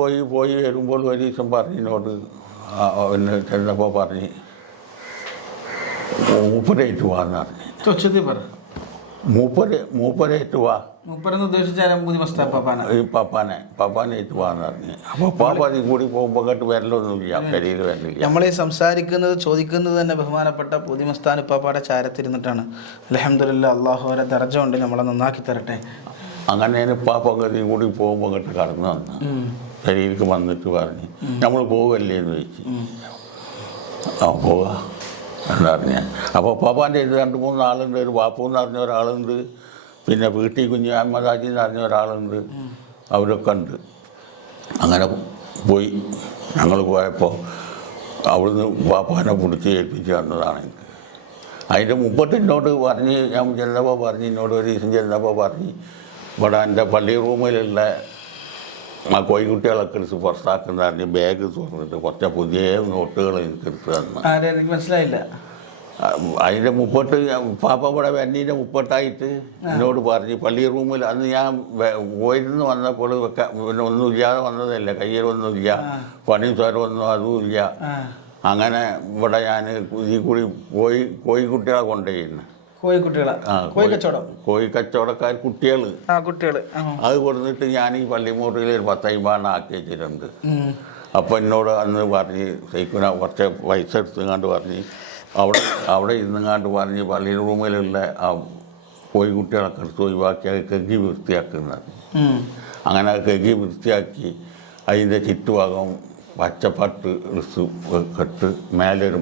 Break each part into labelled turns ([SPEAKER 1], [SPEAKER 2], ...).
[SPEAKER 1] പോയി പോയി വരുമ്പോൾ ഒരു ദിവസം പറഞ്ഞിനോട് പിന്നെ ചെന്നപ്പോൾ പറഞ്ഞ് മൂപ്പരേറ്റ് വാന്ന് പറഞ്ഞു.
[SPEAKER 2] ഉച്ചത്തിൽ പറ.
[SPEAKER 1] മൂപ്പര് മൂപ്പരേറ്റ് വാ.
[SPEAKER 2] മുപ്പരെന്ന് മസ്താപ്പാന
[SPEAKER 1] ഈ പപ്പാനെ പപ്പാനേറ്റ് വാന്ന് പറഞ്ഞു. അപ്പോൾ പാപ്പ അതിൽ കൂടി പോകുമ്പോൾ കേട്ട് വരലൊന്നുമില്ല പെരിയിൽ വരലില്ല.
[SPEAKER 2] നമ്മൾ ഈ സംസാരിക്കുന്നത് ചോദിക്കുന്നത് തന്നെ ബഹുമാനപ്പെട്ട പുതിയ മസ്താൻ ഉപ്പാപ്പാടെ ചാരത്തിരുന്നിട്ടാണ്. അലഹമില്ല അള്ളാഹു വരെ ദർജ ഉണ്ട് നമ്മളെ നന്നാക്കി തരട്ടെ.
[SPEAKER 1] അങ്ങനെ പാപ്പ ഗതി കൂടി പോകുമ്പോൾ കേട്ട് കടന്നു വന്നു. പെരിയിലേക്ക് വന്നിട്ട് പറഞ്ഞു. നമ്മൾ പോവല്ലേ? എന്ന് ചോദിച്ചു. ആ പോവാ. എന്നറിഞ്ഞ അപ്പോൾ പാപ്പാന്റെ ഇത് രണ്ട് മൂന്ന് ആളുണ്ട്. ഒരു ബാപ്പു എന്ന് പറഞ്ഞ ഒരാളുണ്ട്. പിന്നെ വീട്ടിൽ കുഞ്ഞു അഹമ്മദാജി എന്ന് പറഞ്ഞ ഒരാളുണ്ട്. അവരൊക്കെ ഉണ്ട്. അങ്ങനെ പോയി ഞങ്ങൾ പോയപ്പോൾ അവിടുന്ന് പാപ്പാനെ പിടിച്ച് ഏൽപ്പിച്ച് തന്നതാണ്. എനിക്ക് അതിന്റെ മുമ്പത്തെ എന്നോട് പറഞ്ഞ് ഞാൻ ചെന്നപ്പോൾ പറഞ്ഞ് എന്നോട് ഒരു ദിവസം ചെന്നപ്പോൾ പറഞ്ഞ് ഇവിടെ എന്റെ പള്ളി റൂമിലുള്ള ആ കോഴിക്കുട്ടികളൊക്കെ എടുത്ത് പുറത്താക്കുന്ന പറഞ്ഞ് ബാഗ് തുറന്നിട്ട് കുറച്ച് പുതിയ നോട്ടുകൾ എനിക്ക് എടുത്ത് തന്നു.
[SPEAKER 2] എനിക്ക് മനസ്സിലായില്ല.
[SPEAKER 1] അതിന്റെ മുപ്പട്ട് പാപ്പ ഇവിടെ വെന്നീന്റെ മുപ്പട്ടായിട്ട് എന്നോട് പറഞ്ഞു പള്ളി റൂമിൽ അന്ന് ഞാൻ പോയിരുന്നു വന്നപ്പോൾ പിന്നെ ഒന്നുമില്ലാതെ വന്നതല്ല കയ്യിലൊന്നുമില്ല പണി സ്വരമൊന്നും അതുമില്ല അങ്ങനെ ഇവിടെ ഞാൻ ഈ കൂടി കോഴി കോഴിക്കുട്ടികളെ കൊണ്ടുപോയിരുന്നു
[SPEAKER 2] കോഴിക്കുട്ടികളെ. കോഴി കച്ചവടം
[SPEAKER 1] കോഴി കച്ചവടക്കാർ കുട്ടികൾ അത് കൊടുത്തിട്ട് ഞാൻ ഈ പള്ളിമൂട്ടിൽ ഒരു പത്തൈമ്പാണ് ആക്കി വെച്ചിട്ടുണ്ട് അപ്പൊ എന്നോട് അന്ന് പറഞ്ഞ് സൈക്കുന കുറച്ച് പൈസ എടുത്തുങ്ങാണ്ട് പറഞ്ഞ് അവിടെ അവിടെ ഇരുന്നുങ്ങാണ്ട് പറഞ്ഞ് പള്ളി റൂമിലുള്ള ആ കോഴി കുട്ടികളൊക്കെ എടുത്ത് ഒഴിവാക്കി അത് കെഗി വൃത്തിയാക്കുന്നത്. അങ്ങനെ കെഗി വൃത്തിയാക്കി അതിന്റെ ചുറ്റുഭാഗം പച്ചപ്പട്ട് എടുത്ത് കെട്ട് മേലൊരു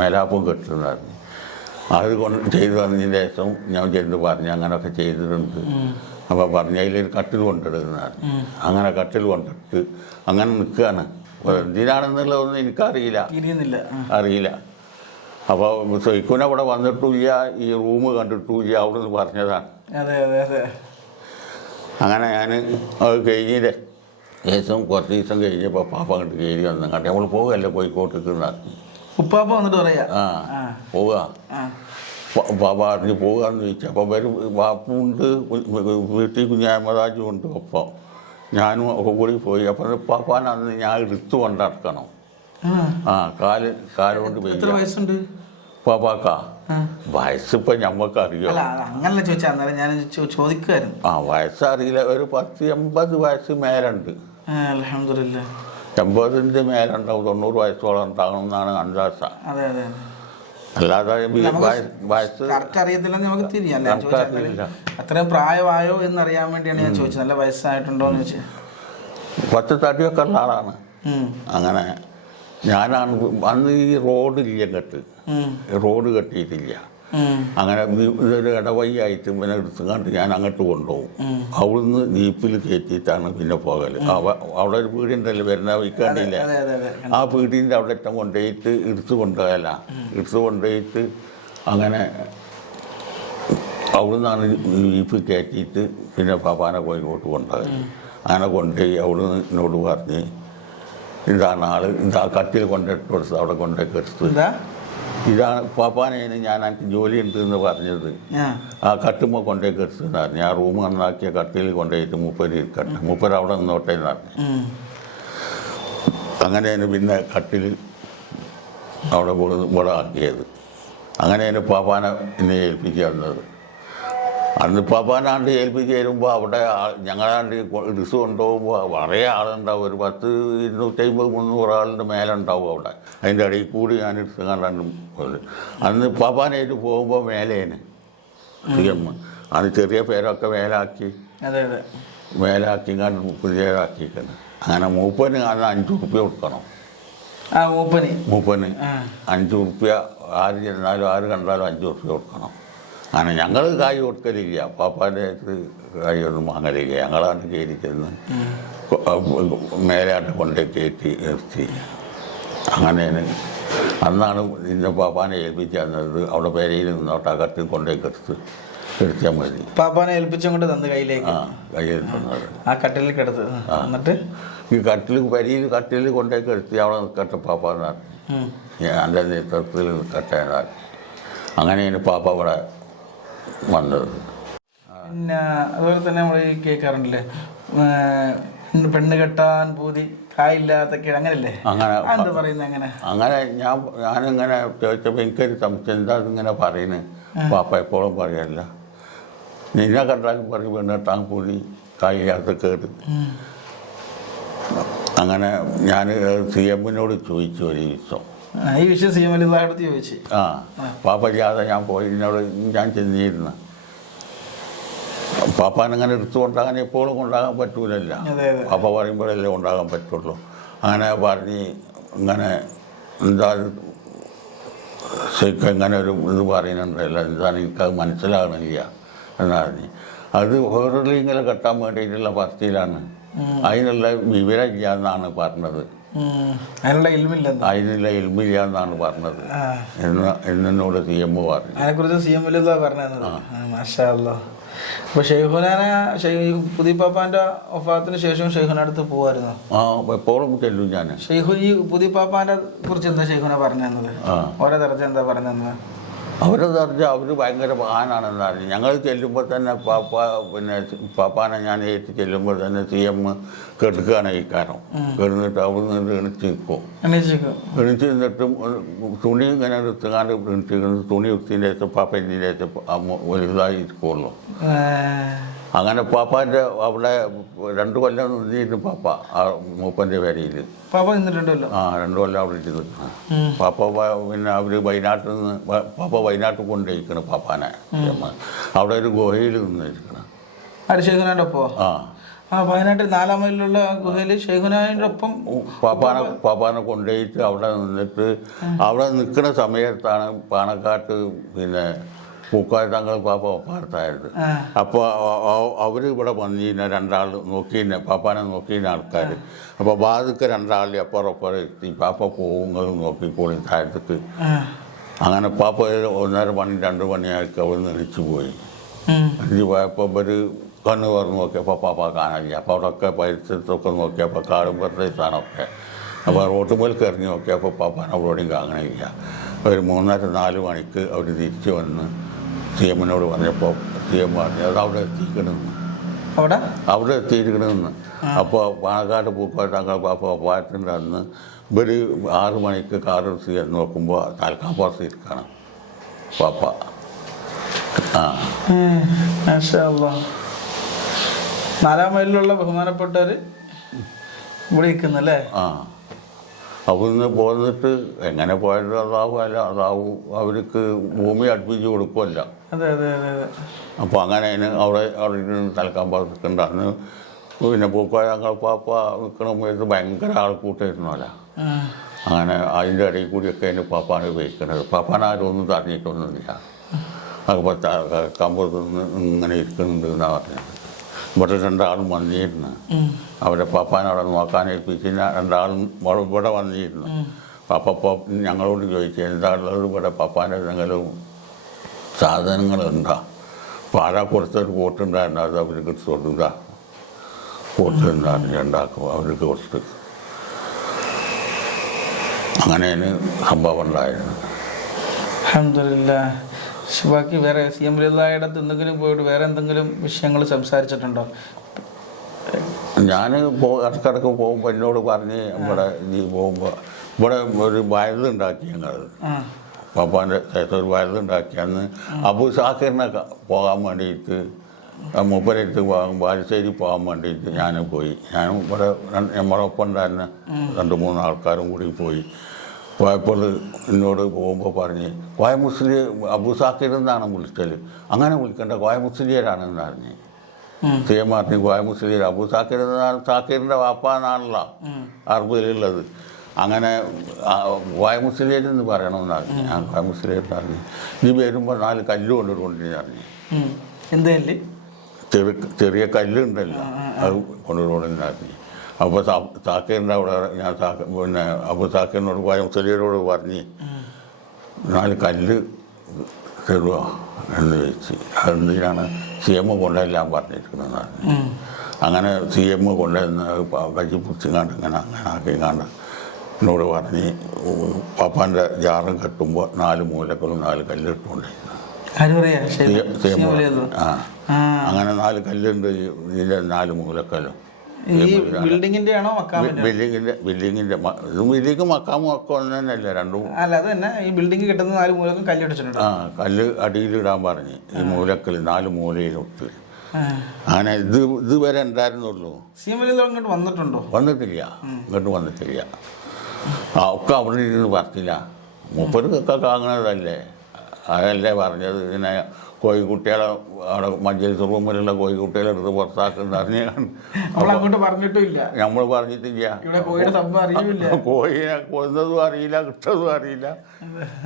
[SPEAKER 1] മേലാപ്പും കെട്ടുന്നതായിരുന്നു. അത് കൊണ്ട് ചെയ്തു പറഞ്ഞതിന് ശേഷം ഞാൻ ചെന്ന് പറഞ്ഞു അങ്ങനെയൊക്കെ ചെയ്തിട്ടുണ്ട്. അപ്പോൾ പറഞ്ഞു അതിലൊരു കട്ടിൽ കൊണ്ടിടുന്നതാണ്. അങ്ങനെ കട്ടിൽ കൊണ്ടിട്ട് അങ്ങനെ നിൽക്കുകയാണ് എന്തിനാണെന്നുള്ളതൊന്നും എനിക്കറിയില്ല. അറിയില്ല. അപ്പോൾ സൈക്കുന അവിടെ വന്നിട്ടില്ല ഈ റൂം കണ്ടിട്ടില്ല അവിടെ നിന്ന് പറഞ്ഞതാണ്. അങ്ങനെ ഞാൻ അത് കഴിഞ്ഞില്ലേ. ദിവസം കുറച്ച് ദിവസം കഴിഞ്ഞപ്പോൾ പാപ്പ കണ്ട് കയറി വന്നു. കണ്ടേ നമ്മൾ പോകല്ലേ കോഴിക്കോട്ടേക്ക് എന്നാണ്
[SPEAKER 2] ഉപ്പാപ്പ വന്നിട്ട് പറയാ.
[SPEAKER 1] ആ. പോവുക പാപ്പ അറിഞ്ഞ് പോകാന്ന് ചോദിച്ചു. അപ്പം വരും ബാപ്പുണ്ട് വീട്ടിൽ കുഞ്ഞാമരാജും ഉണ്ട് ഒപ്പം. ഞാനും ഒക്കെ കൂടി പോയി. അപ്പം പാപ്പാൻ അന്ന് ഞാൻ എടുത്തു കൊണ്ടടക്കണം.
[SPEAKER 2] ആ.
[SPEAKER 1] കാൽ കാൽ കൊണ്ട്
[SPEAKER 2] വയസ്സുണ്ട്?
[SPEAKER 1] പാപ്പാക്ക വയസ്സിപ്പോ ഞമ്മക്ക് അറിയോ
[SPEAKER 2] അങ്ങനല്ല ചോദിച്ചാൽ ഞാൻ ചോദിക്കുമായിരുന്നു
[SPEAKER 1] ആ വയസ്സറിയില്ല. ഒരു പത്ത് എൺപത് വയസ്സ് മേലുണ്ട്.
[SPEAKER 2] അലഹമില്ല
[SPEAKER 1] എൺപതിന്റെ മേലുണ്ടാവും തൊണ്ണൂറ് വയസ്സോളം ഉണ്ടാകണം എന്നാണ് അന്താസ അല്ലാതെ വയസ്സ്
[SPEAKER 2] കറക്റ്റ് അറിയത്തില്ലെന്ന് നമുക്ക് തിരിയാം അത്രയും പ്രായമായോ എന്ന് അറിയാൻ വേണ്ടിയാണ് ഞാൻ ചോദിച്ചത്. നല്ല വയസ്സായിട്ടുണ്ടോ എന്ന് ചോദിച്ചത്
[SPEAKER 1] പത്ത് തടിയൊക്കെ ഉള്ള ആളാണ് അങ്ങനെ ഞാനാണ് അന്ന് ഈ റോഡ് ഇല്ല കെട്ട് റോഡ് കെട്ടിയിട്ടില്ല. അങ്ങനെ ഇത് ഇതൊരു ഇടവഴിയായിട്ട് പിന്നെ എടുത്തുകൊണ്ട് ഞാൻ അങ്ങോട്ട് കൊണ്ടുപോകും. അവിടുന്ന് ജീപ്പിൽ കയറ്റിയിട്ടാണ് പിന്നെ പോകൽ അവ- അവിടെ ഒരു വീടുണ്ടല്ലോ വരുന്ന വയ്ക്കാണ്ടില്ല ആ വീടിന്റെ അവിടെ ഏറ്റവും കൊണ്ടുപോയിട്ട് എടുത്തു കൊണ്ടുപോയല്ല എടുത്തു കൊണ്ടുപോയിട്ട് അങ്ങനെ അവിടുന്നാണ് ജീപ്പ് കയറ്റിയിട്ട് പിന്നെ പാപ്പാനെ കോഴിക്കോട്ട് കൊണ്ടുപോയത് അങ്ങനെ കൊണ്ടുപോയി അവിടുന്ന് എന്നോട് പറഞ്ഞ് ഇതാണ് ആൾ ഇതാ കട്ടിൽ കൊണ്ടിട്ട് കൊടുത്ത് അവിടെ കൊണ്ടുപോയി എടുത്ത്
[SPEAKER 2] എന്താ?
[SPEAKER 1] ഇതാണ് പാപ്പാനെയാണ് ഞാൻ എനിക്ക് ജോലി ഉണ്ട് എന്ന് പറഞ്ഞത്.
[SPEAKER 2] ആ.
[SPEAKER 1] കട്ടുമ്പോൾ കൊണ്ടുപോയി എടുത്തെന്ന് ഞാൻ ആ റൂം നന്നാക്കിയ കട്ടിൽ കൊണ്ടുപോയിട്ട് മുപ്പര് ഇരിക്കട്ടെ മുപ്പര് അവിടെ നിന്നോട്ടെ എന്ന്
[SPEAKER 2] അങ്ങനെ
[SPEAKER 1] അങ്ങനെയാണ് പിന്നെ കട്ടിൽ അവിടെ ഇവിടെ ആക്കിയത് അങ്ങനെ പാപ്പാനെ എന്നെ തന്നത് അന്ന് പാപ്പാനാണ്ട് ഏൽപ്പിച്ച് തരുമ്പോൾ അവിടെ ഞങ്ങളാണ്ട് ഡിസ് കൊണ്ടുപോകുമ്പോൾ കുറേ ആളുണ്ടാവും. ഒരു പത്ത് ഇരുന്നൂറ്റമ്പത് മുന്നൂറ് ആളിന്റെ മേലെ ഉണ്ടാവും അവിടെ. അതിന്റെ ഇടയിൽ കൂടി ഞാൻ എടുത്ത് കണ്ടാണ്ട് പോയത്. അന്ന് പാപ്പാനായിട്ട് പോകുമ്പോൾ മേലേന്. സി എം അന്ന് ചെറിയ പേരൊക്കെ മേലാക്കി.
[SPEAKER 2] അതെ അതെ.
[SPEAKER 1] മേലാക്കി കണ്ട് പുതിയതാക്കിയിരിക്കുന്നത് അങ്ങനെ മൂപ്പന് അന്ന് അഞ്ച് ഉറുപ്പ്യ കൊടുക്കണം.
[SPEAKER 2] ആ മൂപ്പന്.
[SPEAKER 1] മൂപ്പന്. അഞ്ച് ഉറുപ്പ്യ ആര് ചെന്നാലും ആര് കണ്ടാലും അഞ്ച് ഉറുപ്പ്യ കൊടുക്കണം. അങ്ങനെ ഞങ്ങൾ കായ് കൊടുക്കലില്ല. പാപ്പാന്റെ അടുത്ത് കായൊന്നും വാങ്ങലില്ല. ഞങ്ങളാണ് കയറിക്കുന്നത് മേലാട്ട് കൊണ്ട് കൊണ്ടേ കയറ്റി നിർത്തി. അങ്ങനെ അന്നാണ് ഇന്ന് പാപ്പാനെ ഏൽപ്പിച്ച് തന്നത്. അവിടെ പേരയിൽ നിന്നോട്ട് അകത്ത് കൊണ്ടേ എടുത്ത് എടുത്താൽ മതി.
[SPEAKER 2] പാപ്പാനെ ഏൽപ്പിച്ചുകൊണ്ട് തന്നു കയ്യിലേക്ക്.
[SPEAKER 1] ആ കയ്യിൽ തന്നത്.
[SPEAKER 2] ആ കട്ടിലിൽ കിടത്ത് എന്നിട്ട്?
[SPEAKER 1] ഈ കട്ടിൽ പരിയിൽ കട്ടിൽ കൊണ്ടേക്ക് എടുത്ത് അവിടെ നിൽക്കട്ടെ പാപ്പ
[SPEAKER 2] ഞാൻ.
[SPEAKER 1] എന്റെ നേതൃത്വത്തിൽ നിൽക്കട്ടെ എന്നാണ് അങ്ങനെയാണ് പാപ്പ ഇവിടെ വന്നത്
[SPEAKER 2] പിന്നെ അതുപോലെ തന്നെ നമ്മൾ ഈ കേൾക്കാറുണ്ടല്ലേ? പെണ്ണ് കെട്ടാൻ പൂതി കായില്ലാത്തൊക്കെ അങ്ങനല്ലേ?
[SPEAKER 1] അങ്ങനെ
[SPEAKER 2] എന്താ പറയുന്നത് അങ്ങനെ?
[SPEAKER 1] അങ്ങനെ ഞാൻ ഞാനിങ്ങനെ ചോദിച്ചപ്പോൾ എനിക്കൊരു സംശയം എന്താ ഇങ്ങനെ പറയുന്നത് പാപ്പ എപ്പോഴും പറയല്ല. നിന്നെ കണ്ടാലും പറയും പെണ്ണ് കെട്ടാൻ പൂതി കായില്ലാത്ത കേട്. അങ്ങനെ ഞാൻ സി എമ്മിനോട് ചോദിച്ചു ഒരു ദിവസം.
[SPEAKER 2] ഈ വിഷയം സി എം അടുത്ത് ചോദിച്ചു.
[SPEAKER 1] ആ പാപ്പയ്ക്കാതെ ഞാൻ പോയി എന്നോട് ഞാൻ ചെന്നിരുന്നു. പാപ്പാനങ്ങനെ എടുത്തു കൊണ്ടാകാൻ എപ്പോഴും കൊണ്ടാകാൻ പറ്റൂലല്ല. പാപ്പ പറയുമ്പോഴല്ലേ ഉണ്ടാകാൻ പറ്റുള്ളൂ. അങ്ങനെ പറഞ്ഞ് ഇങ്ങനെ എന്താ ശരിക്കും ഇങ്ങനെ ഒരു ഇത് പറയുന്നുണ്ടല്ല. എന്താണ് എനിക്കത് മനസ്സിലാകണില്ല എന്നറിഞ്ഞ് അത് വേറൊരു ഇങ്ങനെ കെട്ടാൻ വേണ്ടിയിട്ടുള്ള പർത്തിയിലാണ് അതിനുള്ള വിവരമില്ല എന്നാണ് പറഞ്ഞത്.
[SPEAKER 2] അതിനുള്ള ഇൽമില്ലെന്ന്
[SPEAKER 1] അതിനുള്ള ഇൽമില്ല എന്നാണ് പറഞ്ഞത് എന്ന് എന്നോട് സി എം പറഞ്ഞു.
[SPEAKER 2] അതിനെക്കുറിച്ച് സി എം പറഞ്ഞത്. മാഷാ അല്ലാ അപ്പൊ ഷെയ്ഖുനാനെ ഷെയ് പുതിയ പാപ്പാന്റെ ഒഫാത്തിന് ശേഷം ഷെയ്ഖുന അടുത്ത് പോവായിരുന്നു?
[SPEAKER 1] ആ എപ്പോഴും ചെല്ലും ഞാൻ
[SPEAKER 2] ഷെയ്ഖുൻ ഈ പുതിയ പാപ്പാന്റെ കുറിച്ച് എന്താ ഷെയ്ഖുന പറഞ്ഞു തന്നത്
[SPEAKER 1] ആ.
[SPEAKER 2] ഓരോ തരത്തിൽ എന്താ പറഞ്ഞു തന്നത്
[SPEAKER 1] അവരെ പറഞ്ഞാൽ അവർ ഭയങ്കര മഹാനാണെന്ന് പറഞ്ഞു ഞങ്ങൾ ചെല്ലുമ്പോൾ തന്നെ പാപ്പ പിന്നെ പാപ്പാനെ ഞാൻ ഏറ്റ് ചെല്ലുമ്പോൾ തന്നെ സി എം കെടുക്കുകയാണ് ഈ കാരണം. കിടന്നിട്ട് അവിടെ നിന്ന്
[SPEAKER 2] എണിച്ചിരിക്കും.
[SPEAKER 1] എണിച്ച് നിന്നിട്ടും തുണി ഇങ്ങനെ എടുത്തുകാണ്ട് എണിച്ചിരിക്കുന്നത് തുണി ഉത്തിന്റെ പാപ്പ എന്തിന്റെ വലുതായി ഇരിക്കുള്ളൂ അങ്ങനെ പാപ്പാന്റെ അവിടെ രണ്ട് കൊല്ലം ഇരുന്നു പാപ്പ ആ മൂപ്പന്റെ പേരയിൽ
[SPEAKER 2] പാപ്പ നിന്നിട്ടുണ്ടല്ലോ
[SPEAKER 1] ആ രണ്ട് കൊല്ലം അവിടെ
[SPEAKER 2] ഇരുന്നു.
[SPEAKER 1] പാപ്പ പിന്നെ അവർ വയനാട്ടിൽ നിന്ന് പാപ്പ വയനാട്ടിൽ കൊണ്ടുപോയിക്കണം പാപ്പാനെ. അവിടെ ഒരു ഗുഹയിൽ നിന്നിരിക്കണം.
[SPEAKER 2] ഇരിക്കണം ഒപ്പോ?
[SPEAKER 1] ആ.
[SPEAKER 2] ആ വയനാട്ടിൽ നാലാം മൈലിലുള്ള ഗുഹയിൽ ഷെയ്ഖുനാന്റെ ഒപ്പം
[SPEAKER 1] പാപ്പാനെ പാപ്പാനെ കൊണ്ടുപോയിട്ട് അവിടെ നിന്നിട്ട് അവിടെ നിൽക്കുന്ന സമയത്താണ് പാണക്കാട്ട് പിന്നെ പൂക്കാൽ തങ്ങൾ പാപ്പ പാർത്തായത്
[SPEAKER 2] ആ.
[SPEAKER 1] അപ്പോൾ അവർ ഇവിടെ വന്നിരുന്ന രണ്ടാൾ നോക്കിയിരുന്ന പാപ്പാനെ നോക്കിയിരുന്ന ആൾക്കാർ അപ്പോൾ ബാധിക്ക രണ്ടാളിൽ അപ്പുറം അപ്പുറം എത്തി. പാപ്പ പോകുന്നത് നോക്കിക്കോളി താഴത്തേക്ക്. അങ്ങനെ പാപ്പ ഒരു ഒന്നര മണി രണ്ട് മണിയാക്കി അവിടെ നിലച്ചു പോയി. അഞ്ച് പോയപ്പോൾ ഇവർ കണ്ണ് തുറന്ന് നോക്കിയപ്പോൾ പാപ്പ കാണാനില്ല. അപ്പോൾ അവിടെയൊക്കെ പരിസരത്തൊക്കെ നോക്കിയപ്പോൾ കാടുമ്പത്തെ സ്ഥാനമൊക്കെ അപ്പോൾ റോട്ടുമ്പോൾ കയറിഞ്ഞ് നോക്കിയപ്പോൾ പാപ്പാൻ അവിടെയും കാണാനില്ല. ഒരു മൂന്നര നാല് മണിക്ക് അവർ തിരിച്ചു വന്ന് സി എമ്മിനോട് പറഞ്ഞപ്പോൾ സി എം പറഞ്ഞു അത് അവിടെ എത്തിക്കണമെന്ന്
[SPEAKER 2] അവിടെ?
[SPEAKER 1] അവിടെ എത്തിയിരിക്കണമെന്ന്. അപ്പോൾ പാണക്കാട് പൂക്കോട്ട് തങ്ങൾ പാപ്പ പാറ്റിന്റെ അന്ന് ഇവർ ആറ് മണിക്ക് കാറ് എടുത്ത് നോക്കുമ്പോൾ തലക്കാപ്പുറത്ത് ഇരിക്കണം. പാപ്പ. ആ.
[SPEAKER 2] നാലാം മൈലിലുള്ള ബഹുമാനപ്പെട്ടവർ ഇവിടെ ഇരിക്കുന്നല്ലേ?
[SPEAKER 1] ആ. അവിടുന്ന് പോന്നിട്ട് എങ്ങനെ പോയാലും അതാവും അല്ല. അതാവും അവർക്ക് ഭൂമി അടുപ്പിച്ച് കൊടുക്കുമല്ല അപ്പോൾ അങ്ങനെ അതിന് അവിടെ അവിടെ ഇരുന്ന് തലക്കാൻ അന്ന് പിന്നെ പൂക്കോയ തങ്ങൾ പാപ്പ നിൽക്കണ സമയത്ത് ഭയങ്കര ആൾക്കൂട്ടായിരുന്നല്ല
[SPEAKER 2] അല്ല.
[SPEAKER 1] അങ്ങനെ അതിന്റെ ഇടയിൽ കൂടിയൊക്കെ അതിന് പാപ്പാണ് ഉപയോഗിക്കുന്നത്. പാപ്പാൻ ആരും ഒന്നും തറഞ്ഞിട്ടൊന്നുമില്ല അപ്പോൾ കമ്പത്ത് ഇങ്ങനെ ഇരിക്കുന്നുണ്ട് എന്നാണ് പറഞ്ഞത്. ഇവിടെ രണ്ടാളും വന്നിരുന്നു. അവരെ പാപ്പാനെ അവിടെ നോക്കാൻ രണ്ടാളും ഇവിടെ വന്നിരുന്നു. പാപ്പ ഞങ്ങളോട് ചോദിച്ചു എന്താണുള്ളത് ഇവിടെ പാപ്പാന്റെ എന്തെങ്കിലും സാധനങ്ങളുണ്ടോ. കൊടുത്തൊരു കോട്ടുണ്ടായിരുന്നു അത് അവർക്ക് കൊടുക്കുക കോട്ട് ഉണ്ടായിരുന്നു ഉണ്ടാക്കും അവർക്ക് കൊടുത്ത്. അങ്ങനെയാണ് സംഭവം ഉണ്ടായിരുന്നു
[SPEAKER 2] അഹമ്മദില്ല ബാക്കി വേറെ സി എം ലളിതായിടത്ത് എന്തെങ്കിലും പോയിട്ട് വേറെ എന്തെങ്കിലും വിഷയങ്ങൾ സംസാരിച്ചിട്ടുണ്ടോ?
[SPEAKER 1] ഞാൻ ഇടക്കിടക്ക് പോകുമ്പോൾ എന്നോട് പറഞ്ഞ് ഇവിടെ നീ പോകുമ്പോൾ ഇവിടെ ഒരു വയലുണ്ടാക്കി ഞങ്ങൾ പാപ്പാന്റെ ഒരു വയലുണ്ടാക്കി അന്ന് അബു സാക്കിറിനെ പോകാൻ വേണ്ടിയിട്ട് മൂപ്പരടുത്ത് പോകാൻ ബാലുശ്ശേരി പോകാൻ വേണ്ടിയിട്ട് ഞാനും പോയി. ഞാനും ഇവിടെ നമ്മളൊപ്പം ഉണ്ടായിരുന്ന രണ്ട് മൂന്ന് ആൾക്കാരും കൂടി പോയി. പോയപ്പോൾ എന്നോട് പോകുമ്പോൾ പറഞ്ഞ് കോയ മുസ്ലിം അബു സാക്കിർ എന്നാണ് വിളിച്ചത്. അങ്ങനെ വിളിക്കേണ്ട കോയ മുസ്ലിയരാണെന്ന് പറഞ്ഞ്. സി എം പറഞ്ഞു കോയ മുസ്ലിയർ അബു സാക്കിർ എന്നാണ് സാക്കിറിന്റെ വാപ്പ എന്നാണല്ലോ
[SPEAKER 2] ഉം.
[SPEAKER 1] അങ്ങനെ കോയ മുസ്ലിം എന്ന് പറയണമെന്ന് അറിഞ്ഞു. ഞാൻ കോയ അറിഞ്ഞു. നീ വരുമ്പോൾ നാല് കല്ല് കൊണ്ടുകൊണ്ടിരുന്നു
[SPEAKER 2] അറിഞ്ഞു. എന്തല്ലേ
[SPEAKER 1] ചെറിയ ചെറിയ കല്ലുണ്ടല്ലോ. അത് കൊണ്ടുകൊണ്ടിരുന്നു അറിഞ്ഞു. അപ്പോൾ താക്കേറിന്റെ അവിടെ ഞാൻ താക്ക പിന്നെ അപ്പോൾ താക്കേറിനോട് വായമുസ്ലിയോട് പറഞ്ഞ് നാല് കല്ല് തരുമോ എന്ന് ചോദിച്ച്. അതെന്തിനാണ് സി എം കൊണ്ടെല്ലാം പറഞ്ഞിരിക്കുന്നതെന്നറിഞ്ഞു പറഞ്ഞു അങ്ങനെ സി എം കൊണ്ടുവന്ന് കച്ചി പിടിച്ചിങ്ങാണ്ട് ഇങ്ങനെ അങ്ങനെ ആക്കിങ്ങാണ്ട് എന്നോട് പറഞ്ഞ് പാപ്പാന്റെ ജാറും കെട്ടുമ്പോൾ നാല് മൂലക്കളും നാല്
[SPEAKER 2] കല്ലിട്ടുണ്ട്.
[SPEAKER 1] ആ. അങ്ങനെ നാല് കല്ലുണ്ട് ഇതിന്റെ നാല് മൂലക്കല്ലും.
[SPEAKER 2] ഈ ബിൽഡിങ്ങിന്റെ ആണോ
[SPEAKER 1] ബില്ലിങ്ങിന്റെ ഇതും ബില്ലിങ്ങും മക്കാമും ഒക്കെ ഒന്ന് തന്നെയല്ലേ രണ്ടും.
[SPEAKER 2] അല്ല അത് തന്നെ. ഈ ബിൽഡിംഗ് കിട്ടുന്ന നാല് മൂലക്കും കല്ലടിച്ചിട്ടുണ്ട്
[SPEAKER 1] ആ കല്ല് അടിയിലിടാൻ പറഞ്ഞ് ഈ മൂലക്കൽ നാല് മൂലയിലൊട്ട് അങ്ങനെ ഇത് ഇതുവരെ ഉണ്ടായിരുന്നുള്ളൂ.
[SPEAKER 2] സി എം ഇങ്ങോട്ട് വന്നിട്ടുണ്ടോ?
[SPEAKER 1] വന്നിട്ടില്ല. ഇങ്ങോട്ട് വന്നിട്ടില്ല. ആ ഒക്കെ അവിടെ ഇരുന്ന് പറഞ്ഞില്ല മൂപ്പർക്കൊക്കെ കാണുന്നതല്ലേ. അതല്ലേ പറഞ്ഞത്. ഇതിനെ കോഴിക്കുട്ടികളെ അവിടെ മഞ്ചേരി റൂമിലുള്ള കോഴിക്കുട്ടികളെ എടുത്ത് പുറത്താക്കുന്ന
[SPEAKER 2] അങ്ങോട്ട് പറഞ്ഞിട്ടില്ല
[SPEAKER 1] നമ്മൾ പറഞ്ഞിട്ടില്ല. കോഴിനെ കൊന്നതും അറിയില്ല കിട്ടതും അറിയില്ല.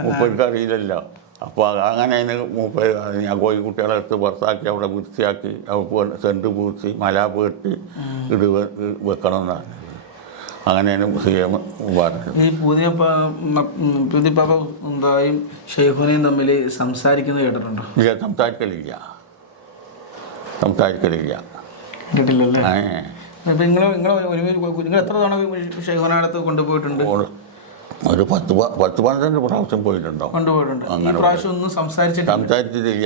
[SPEAKER 1] മൂപ്പർക്ക് അറിയില്ലല്ലോ. അപ്പോൾ അങ്ങനെ അതിന് മൂപ്പർ ഞാൻ കോഴിക്കുട്ടികളെ എടുത്ത് പുറത്താക്കി അവിടെ വൃത്തിയാക്കി സെന്റ് പൂർത്തി മല പേട്ടി ഇട് വെക്കണം എന്നാണ് അങ്ങനെയാണ് പറഞ്ഞത്
[SPEAKER 2] ഈ പുതിയ പാപ്പ എന്തായും ഷെയ്ഖുനയും തമ്മിൽ സംസാരിക്കുന്നത് കേട്ടിട്ടുണ്ടോ?
[SPEAKER 1] ഇല്ല സംസാരിക്കലില്ല. സംസാരിക്കലില്ല.
[SPEAKER 2] കേട്ടില്ലല്ലേ? നിങ്ങൾ നിങ്ങൾ ഒരുമിച്ച് നിങ്ങൾ എത്ര തവണ ഷെയ്ഖുനടുത്ത് കൊണ്ടുപോയിട്ടുണ്ട്?
[SPEAKER 1] ഒരു- പത്ത് പത്ത് പന്ത്രണ്ട് പ്രാവശ്യം പോയിട്ടുണ്ടോ?
[SPEAKER 2] കൊണ്ടുപോയിട്ടുണ്ട്.
[SPEAKER 1] അങ്ങനെ
[SPEAKER 2] പ്രാവശ്യം ഒന്നും സംസാരിച്ചിട്ടില്ല.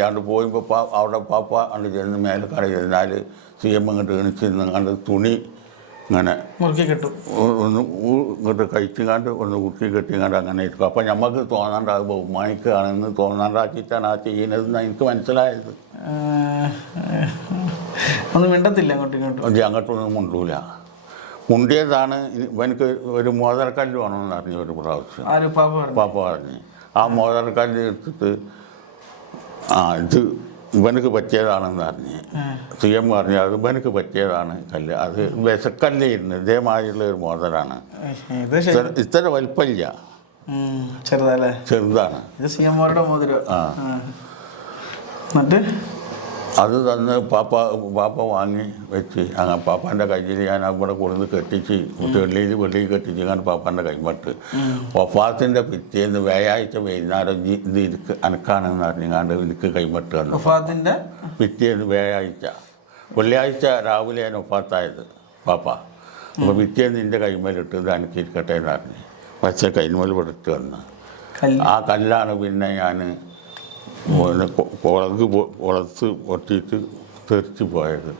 [SPEAKER 1] അവിടെ പോയപ്പോൾ അവിടെ പാപ്പ അണ്ട് ചെന്ന് മേലെ കട ചെന്നാൽ സി എം ഇങ്ങോട്ട് എണിച്ചിരുന്ന് കണ്ട് തുണി ഇങ്ങനെ
[SPEAKER 2] മുറുക്കി കിട്ടും.
[SPEAKER 1] ഒന്ന് ഇങ്ങോട്ട് കഴിച്ചുകാണ്ട് ഒന്ന് കുത്തി കെട്ടിങ്ങാണ്ട് അങ്ങനെ ഇരിക്കും. അപ്പം നമുക്ക് തോന്നാണ്ട് അത് ബഹുമാനിക്കുകയാണെന്ന് തോന്നാണ്ടാക്കിയിട്ടാണ് ആ ചെയ്യുന്നതെന്ന് എനിക്ക് മനസ്സിലായത്.
[SPEAKER 2] ഒന്നും മിണ്ടത്തില്ല അങ്ങോട്ടും ഇങ്ങോട്ടും.
[SPEAKER 1] അങ്ങോട്ടൊന്നും മുണ്ടൂല. മുണ്ടിയതാണ് ഇവനക്ക് ഒരു മോതിരക്കല്ല് വേണമെന്ന് അറിഞ്ഞു ഒരു പ്രാവശ്യം.
[SPEAKER 2] പാപ്പ പറഞ്ഞു?
[SPEAKER 1] ആ മോതിരക്കല്ല് എടുത്തിട്ട് ആ ഇത് ഇവനക്ക് പറ്റിയതാണെന്ന് അറിഞ്ഞ്. സി എം പറഞ്ഞു അത് ഇവനക്ക് പറ്റിയതാണ് കല്ല്. അത് വിശക്കല്ലായിരുന്നു ഇതേമാതിരിയുള്ള ഒരു
[SPEAKER 2] മോതലാണ്.
[SPEAKER 1] ഇത്ര- വലിപ്പമില്ല.
[SPEAKER 2] ചെറുതല്ലേ?
[SPEAKER 1] ചെറുതാണ്.
[SPEAKER 2] ഇത് സി എം മോതിരം.
[SPEAKER 1] ആ.
[SPEAKER 2] എന്നിട്ട്?
[SPEAKER 1] അത് തന്ന് പാപ്പ പാപ്പ വാങ്ങി വെച്ച്. അങ്ങനെ പാപ്പാന്റെ കയ്യിൽ ഞാൻ അവിടെ കൊടുന്ന് കെട്ടിച്ച് വെള്ളിയിൽ വെള്ളിയിൽ കെട്ടിച്ച് അങ്ങനെ പാപ്പാന്റെ കൈമട്ട് വഫാത്തിന്റെ പിറ്റേന്ന് വ്യാഴാഴ്ച വൈകുന്നേരം ഇത് ഇരിക്ക് അനക്കാണെന്ന് അറിഞ്ഞാണ്ട് എനിക്ക് കൈമട്ട് തന്നു.
[SPEAKER 2] വഫാത്തിന്റെ?
[SPEAKER 1] പിറ്റേന്ന് വ്യാഴാഴ്ച. വെള്ളിയാഴ്ച രാവിലെ ഞാൻ ഒപ്പാത്തായത് പാപ്പ. അപ്പോൾ പിറ്റേന്ന് നിന്റെ കൈമേലിട്ട് ഇത് അനക്കിരിക്കട്ടെ എന്ന് പറഞ്ഞു പക്ഷേ കൈമേൽ പെടുത്ത് വന്ന് ആ കല്ലാണ് പിന്നെ ഞാൻ കുളക്ക് കുളത്ത് പൊട്ടിയിട്ട് തെറിച്ച് പോയത്